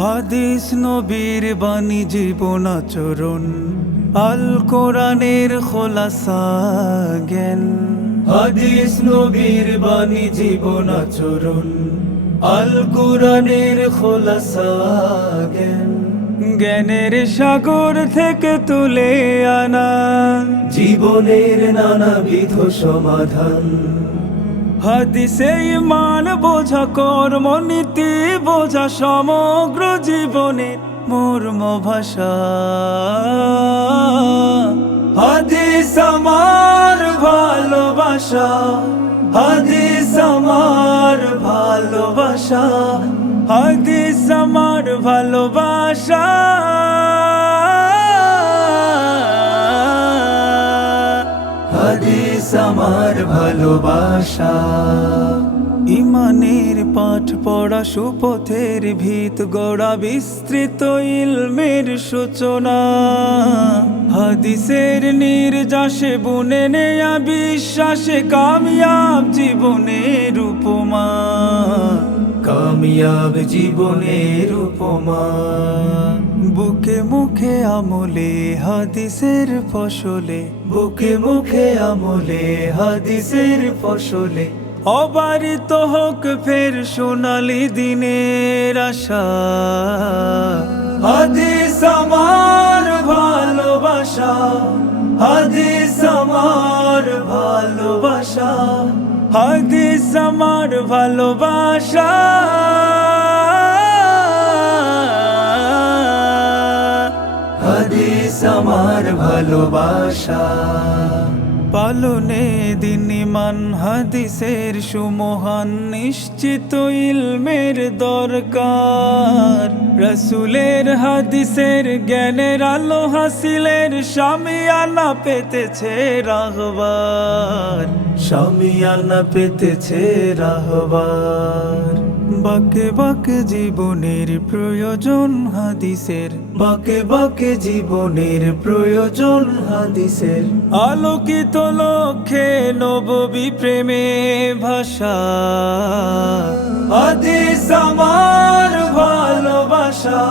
হাদিস নবীর বাণী জীবন আচরণ, আল কোরআনের খোলাসা জ্ঞান। হাদিস নবীর বাণী জীবন আচরণ, আল কোরআনের খোলাসা জ্ঞান। জ্ঞানের সাগর থেকে তুলে আনা জীবনের নানাবিধ সমাধান। হাদিসে ঈমান বোঝা, কর্মনীতি বোঝা, সমগ্র জীবনের মর্ম ভাষা। হাদিস আমার ভালোবাসা, হাদিস আমার ভালোবাসা, হাদিস আমার ভালোবাসা। হাদিস আমার ভালোবাসা। ইমানের পাঠ পড়া, সুপথের ভিত গড়া, বিস্তৃত ইলমের সূচনা। হাদিসের নির্যাসে বুনে নেয়া বিশ্বাসে কামিয়াব জীবনের উপমা, কামিয়াব জীবনের উপমা। বুকে মুখে আমলে হাদিসের ফসলে, বুকে মুখে আমলে হাদিসের ফসলে। অবারিত হোক ফের সোনালি দিনের আশা। হাদিস আমার ভালোবাসা, হাদিস আমার ভালোবাসা, হাদিস আমার ভালোবাসা। হাদিস আমার ভালোবাসা। পালনে দিন ঈমান হাদিসের সুমহান, নিশ্চিত ইলমের দরকার। রাসূলের হাদিসের জ্ঞানের আলো হাসিলের শামিয়ানা পেতেছে রাহবার, শামিয়ানা পেতেছে রাহবার। বাকে বাকে জীবনের প্রয়োজন হাদিসের, বাকে বাকে জীবনের প্রয়োজন হাদিসের। আলোকিত লক্ষ্যে নববী প্রেমে ভাষা। হাদিস আমার ভালোবাসা,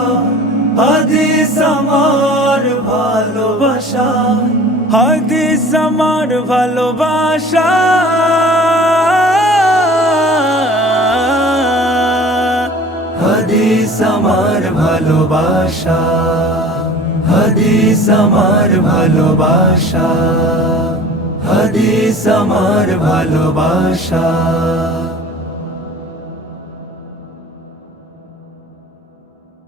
হাদিস আমার ভালোবাসা, হাদিস আমার ভালোবাসা। হাদিস আমার ভালোবাসা, হাদিস আমার ভালোবাসা, হাদিস আমার ভালোবাসা।